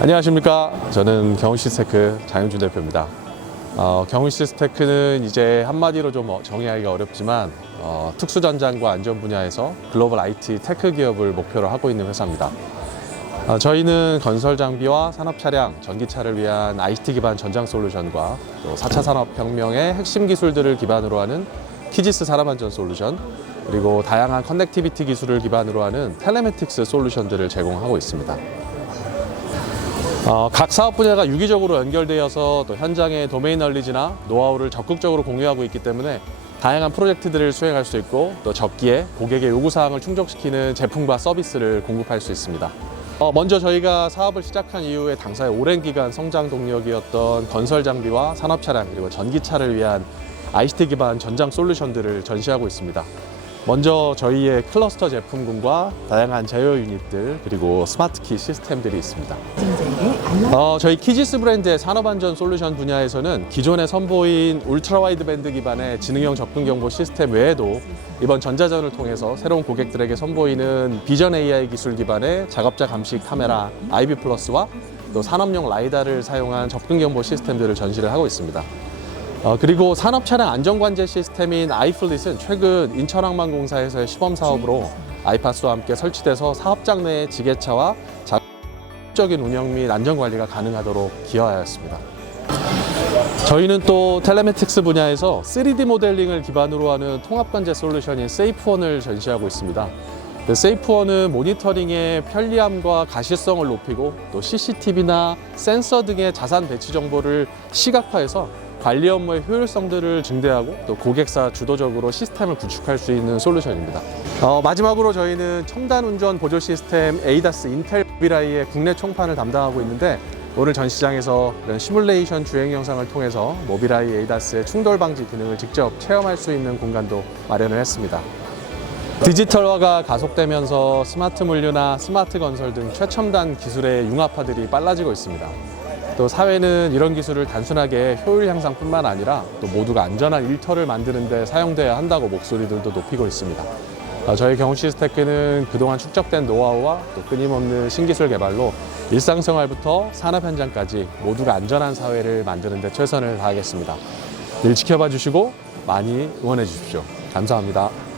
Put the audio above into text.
안녕하십니까. 저는 경훈시스테크 장영준 대표입니다. 어, 경훈시스테크는 이제 한마디로 좀 어- 정의하기가 어렵지만 어, 특수전장과 안전 분야에서 글로벌 IT 테크 기업을 목표로 하고 있는 회사입니다. 어, 저희는 건설 장비와 산업 차량, 전기차를 위한 ICT 기반 전장 솔루션과 또 4차 산업혁명의 핵심 기술들을 기반으로 하는 키지스 산업 안전 솔루션 그리고 다양한 커넥티비티 기술을 기반으로 하는 텔레메틱스 솔루션들을 제공하고 있습니다. 어, 각 사업 분야가 유기적으로 연결되어서 또 현장의 도메인 널리지나 노하우를 적극적으로 공유하고 있기 때문에 다양한 프로젝트들을 수행할 수 있고 또 적기에 고객의 요구사항을 충족시키는 제품과 서비스를 공급할 수 있습니다. 어, 먼저 저희가 사업을 시작한 이후에 당사의 오랜 기간 성장 동력이었던 건설 장비와 산업 차량 그리고 전기차를 위한 ICT 기반 전장 솔루션들을 전시하고 있습니다. 먼저 저희의 클러스터 제품군과 다양한 제어 유닛들 그리고 스마트키 시스템들이 있습니다. 어, 저희 키지스 브랜드의 산업안전 솔루션 분야에서는 기존에 선보인 울트라 와이드 밴드 기반의 지능형 접근 경보 시스템 외에도 이번 전자전을 통해서 새로운 고객들에게 선보이는 비전 AI 기술 기반의 작업자 감시 카메라 IB 플러스와 또 산업용 라이다를 사용한 접근 경보 시스템들을 전시를 하고 있습니다. 어, 그리고 산업 차량 안전관제 시스템인 아이플릿은 최근 인천항만공사에서의 시범 사업으로 아이파스와 함께 설치돼서 사업장 내의 지게차와 적인 운영 및 안전 관리가 가능하도록 기여하였습니다. 저희는 또 텔레메틱스 분야에서 3D 모델링을 기반으로 하는 통합 관제 솔루션인 세이프원을 전시하고 있습니다. 그 세이프원은 모니터링의 편리함과 가시성을 높이고 또 CCTV나 센서 등의 자산 배치 정보를 시각화해서 관리 업무의 효율성들을 증대하고 또 고객사 주도적으로 시스템을 구축할 수 있는 솔루션입니다. 어, 마지막으로 저희는 첨단 운전 보조 시스템 에이다스 인텔 모비라이의 국내 총판을 담당하고 있는데 오늘 전시장에서 이런 시뮬레이션 주행 영상을 통해서 모비라이 에이다스의 충돌 방지 기능을 직접 체험할 수 있는 공간도 마련을 했습니다. 디지털화가 가속되면서 스마트 물류나 스마트 건설 등 최첨단 기술의 융합화들이 빨라지고 있습니다. 또 사회는 이런 기술을 단순하게 효율 향상뿐만 아니라 또 모두가 안전한 일터를 만드는 데 사용돼야 한다고 목소리들도 높이고 있습니다. 어, 저희 경우시스테크는 그동안 축적된 노하우와 또 끊임없는 신기술 개발로 일상생활부터 산업 현장까지 모두가 안전한 사회를 만드는 데 최선을 다하겠습니다. 늘 지켜봐 주시고 많이 응원해 주십시오. 감사합니다.